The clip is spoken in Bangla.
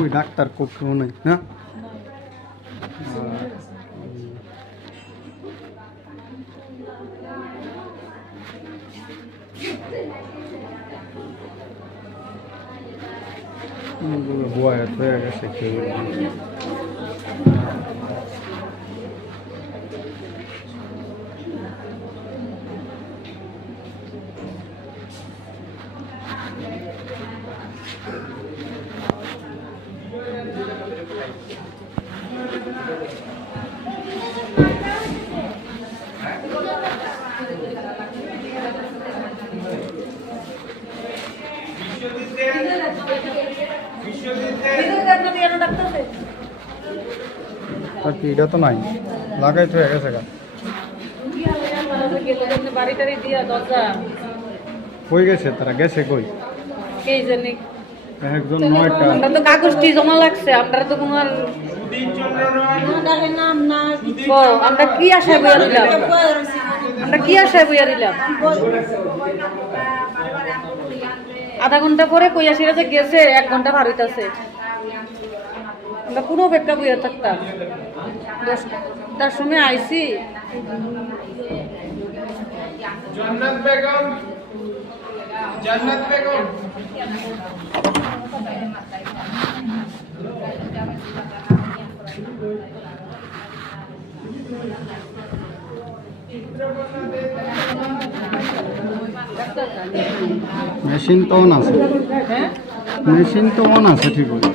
ওই ডাক্তার কোথাও নেই না? বয়া হয়ে গেছে কেউ এটা তো নাই লাগাই তো হয়ে গেছে গা কই গেছে তারা গেছে কই একজন নয়টা আমরা তো কাগজটি জমা লাগছে আমরা তো কোনো আমরা কি আশায় বইয়া দিলাম আধা ঘন্টা পরে কইয়াছিরা যে গেছে 1 ঘন্টা ভার হইতাছে আমরা কোনো অপেক্ষা বইয়া থাকতাম 10টার সময় আইছি জান্নাত বেগম মেশিন তো অন আছে মেশিন তো অন আছে ঠিক আছে